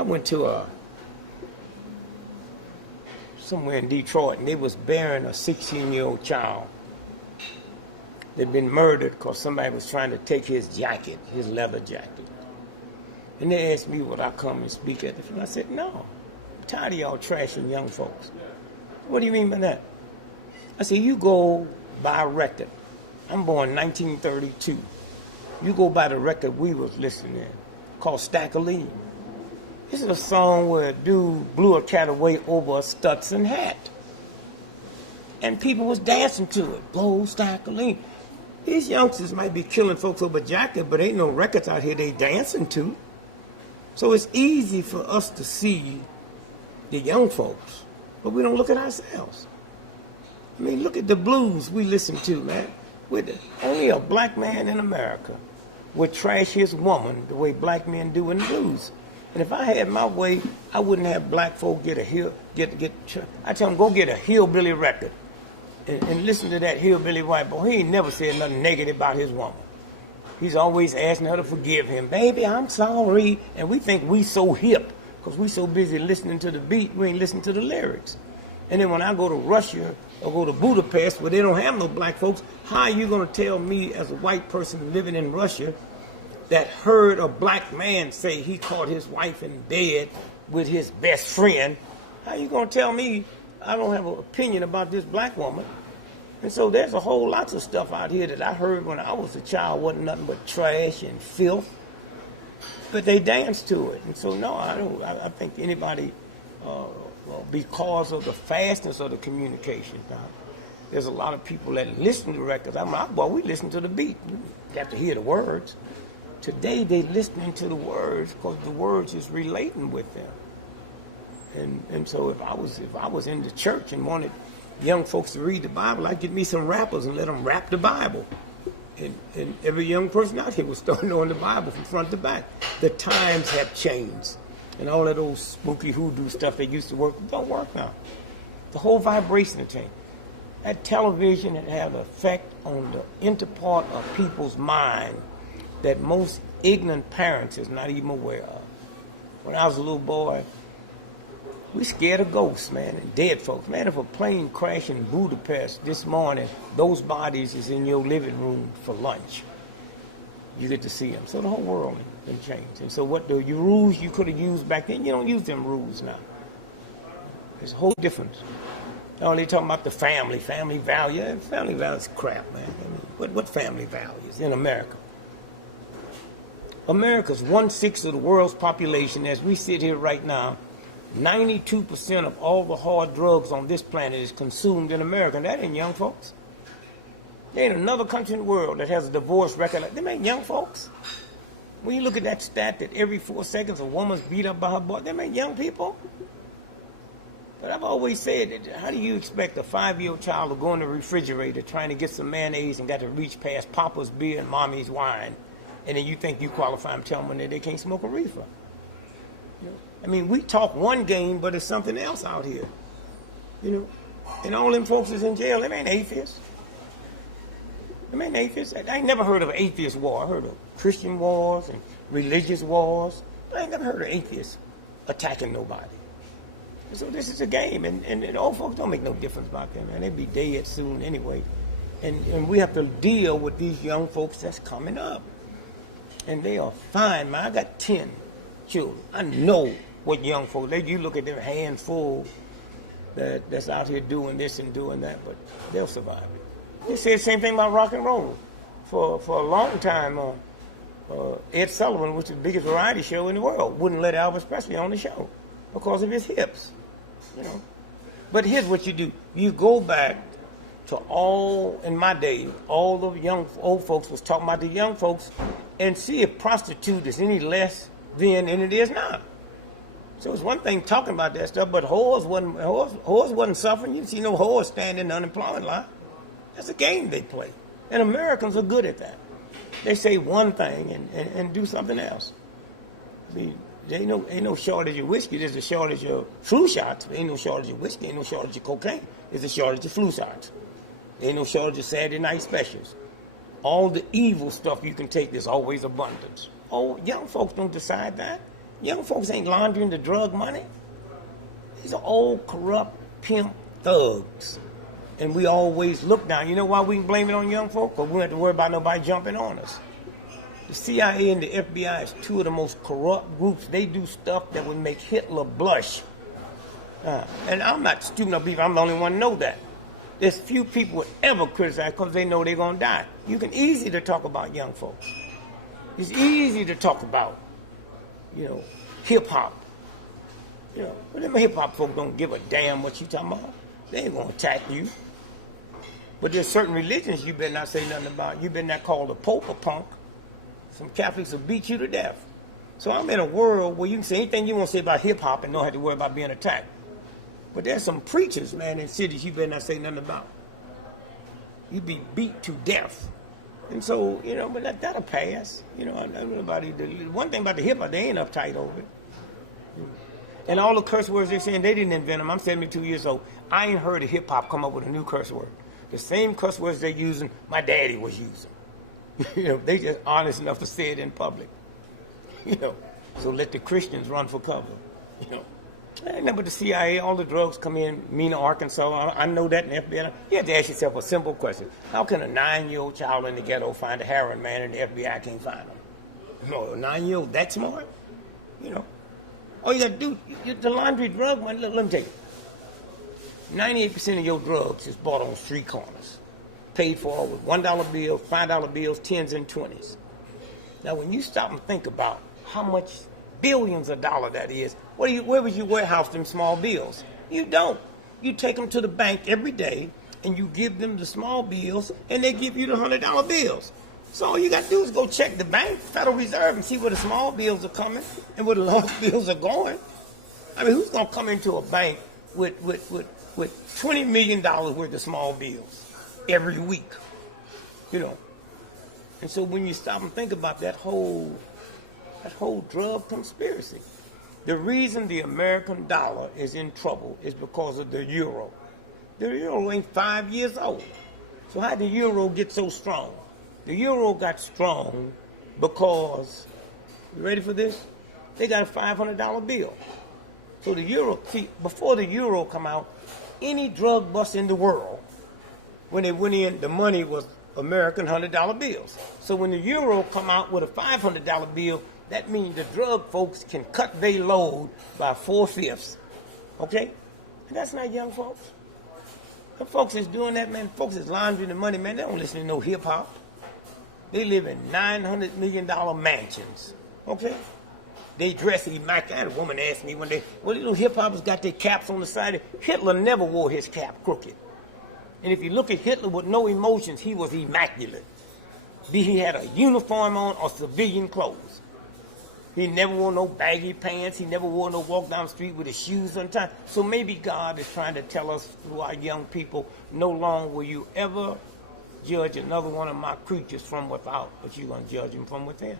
I went to somewhere in Detroit, and they was burying a 16-year-old child that'd been murdered because somebody was trying to take his jacket, his leather jacket. And they asked me would I come and speak at the funeral. I said, no, I'm tired of y'all trashing young folks. What do you mean by that? I said, you go by a record. I'm born 1932. You go by the record we was listening in, called Stack a Lean. This is a song where a dude blew a cat away over a Stetson hat. And people was dancing to it. Blow, Stack a Lean. These youngsters might be killing folks over jacket, but ain't no records out here they dancing to. So it's easy for us to see the young folks, but we don't look at ourselves. I mean, look at the blues we listen to, man. Only a black man in America would trash his woman the way black men do in the blues. And if I had my way, I wouldn't have black folk I tell them, go get a hillbilly record and listen to that hillbilly white boy. He ain't never said nothing negative about his woman. He's always asking her to forgive him. Baby, I'm sorry. And we think we so hip because we so busy listening to the beat, we ain't listening to the lyrics. And then when I go to Russia or go to Budapest where they don't have no black folks, how are you going to tell me as a white person living in Russia that heard a black man say he caught his wife in bed with his best friend? How are you going to tell me I don't have an opinion about this black woman? And so there's a whole lots of stuff out here that I heard when I was a child wasn't nothing but trash and filth. But they dance to it. And so, no, I think anybody, because of the fastness of the communication, there's a lot of people that listen to records. We listen to the beat. You got to hear the words. Today, they listening to the words because the words is relating with them. And so if I was in the church and wanted young folks to read the Bible, I'd get me some rappers and let them rap the Bible. And every young person out here will start knowing the Bible from front to back. The times have changed. And all that old spooky hoodoo stuff that used to work don't work now. The whole vibration changed. That television had an effect on the inner part of people's mind that most ignorant parents is not even aware of. When I was a little boy, we scared of ghosts, man, and dead folks. Man, if a plane crashed in Budapest this morning, those bodies is in your living room for lunch. You get to see them. So the whole world has been changed. And so what the rules you could have used back then, you don't use them rules now. There's a whole difference. Now they talking about the family value. Family value is crap, man. I mean, what family values in America? America's 1/6 of the world's population. As we sit here right now, 92% of all the hard drugs on this planet is consumed in America. And that ain't young folks. There ain't another country in the world that has a divorce record like them. Ain't young folks. When you look at that stat that every 4 seconds a woman's beat up by her boy, them ain't young people. But I've always said that how do you expect a 5-year-old child to go in the refrigerator trying to get some mayonnaise and got to reach past Papa's beer and Mommy's wine, and then you think you qualify and tell them that they can't smoke a reefer? You know? I mean, we talk one game, but it's something else out here. You know, and all them folks is in jail. Them ain't atheists. Them ain't atheists. I ain't never heard of an atheist war. I heard of Christian wars and religious wars. I ain't never heard of atheists attacking nobody. So this is a game, and old folks don't make no difference about them, man. They'll be dead soon anyway. And we have to deal with these young folks that's coming up. And they are fine, man. I got 10 children. I know what young folks, you look at their handful that's out here doing this and doing that, but they'll survive it. They say the same thing about rock and roll. For a long time, Ed Sullivan, which is the biggest variety show in the world, wouldn't let Elvis Presley on the show because of his hips. You know, but here's what you do. You go back to in my day, all the old folks was talking about the young folks and see if prostitute is any less then than it is now. So it's one thing talking about that stuff, but whores wasn't suffering. You see no whores standing in the unemployment line. That's a game they play. And Americans are good at that. They say one thing and do something else. See, there ain't no shortage of whiskey. There's a shortage of flu shots. There ain't no shortage of whiskey. Ain't no shortage of cocaine. There's a shortage of flu shots. There ain't no shortage of Saturday night specials. All the evil stuff you can take, there's always abundance. Oh, young folks don't decide that. Young folks ain't laundering the drug money. These are old, corrupt, pimp thugs. And we always look down. You know why we can blame it on young folk? Because we don't have to worry about nobody jumping on us. The CIA and the FBI is two of the most corrupt groups. They do stuff that would make Hitler blush. And I'm not stupid enough to believe I'm the only one to know that. There's few people would ever criticize because they know they're going to die. You can easy to talk about young folks. It's easy to talk about, hip-hop. But them hip-hop folks don't give a damn what you talking about. They ain't going to attack you. But there's certain religions you better not say nothing about. You better not call the Pope a punk. Some Catholics will beat you to death. So I'm in a world where you can say anything you want to say about hip-hop and don't have to worry about being attacked. But there's some preachers, man, in cities you better not say nothing about. You'd be beat to death. And so, but that'll pass. One thing about the hip-hop, they ain't uptight over it. And all the curse words they're saying, they didn't invent them. I'm 72 years old. I ain't heard of hip-hop come up with a new curse word. The same curse words they're using, my daddy was using. They just honest enough to say it in public. So let the Christians run for cover. Ain't nothing but the CIA, all the drugs come in, Mena, Arkansas. I know that in the FBI. You have to ask yourself a simple question. How can a 9-year-old child in the ghetto find a heroin man and the FBI can't find him? No, a 9-year-old that smart? All you got to do, the laundry drug money, let me tell you. 98% of your drugs is bought on street corners. Paid for with $1 bills, $5 bills, 10s and 20s. Now, when you stop and think about how much billions of dollars that is, where would you warehouse them small bills? You don't. You take them to the bank every day, and you give them the small bills, and they give you the $100 bills. So all you got to do is go check the bank, Federal Reserve, and see where the small bills are coming and where the large bills are going. I mean, who's going to come into a bank with $20 million worth of small bills every week? And so when you stop and think about that whole drug conspiracy, the reason the American dollar is in trouble is because of the euro. The euro ain't 5 years old. So how did the euro get so strong? The euro got strong because, you ready for this? They got a $500 bill. So the euro, before the euro come out, any drug bust in the world, when they went in, the money was American $100 bills. So when the euro come out with a $500 bill, that means the drug folks can cut their load by 4/5. Okay? And that's not young folks. The folks is doing that, man. Folks is laundering the money, man. They don't listen to no hip-hop. They live in $900 million mansions. Okay? They dress immaculate. A woman asked me one day, well, little hip-hoppers got their caps on the side. Hitler never wore his cap crooked. And if you look at Hitler with no emotions, he was immaculate. Be he had a uniform on or civilian clothes. He never wore no baggy pants. He never wore no walk down the street with his shoes untied. So maybe God is trying to tell us through our young people, no longer will you ever judge another one of my creatures from without, but you're going to judge him from within.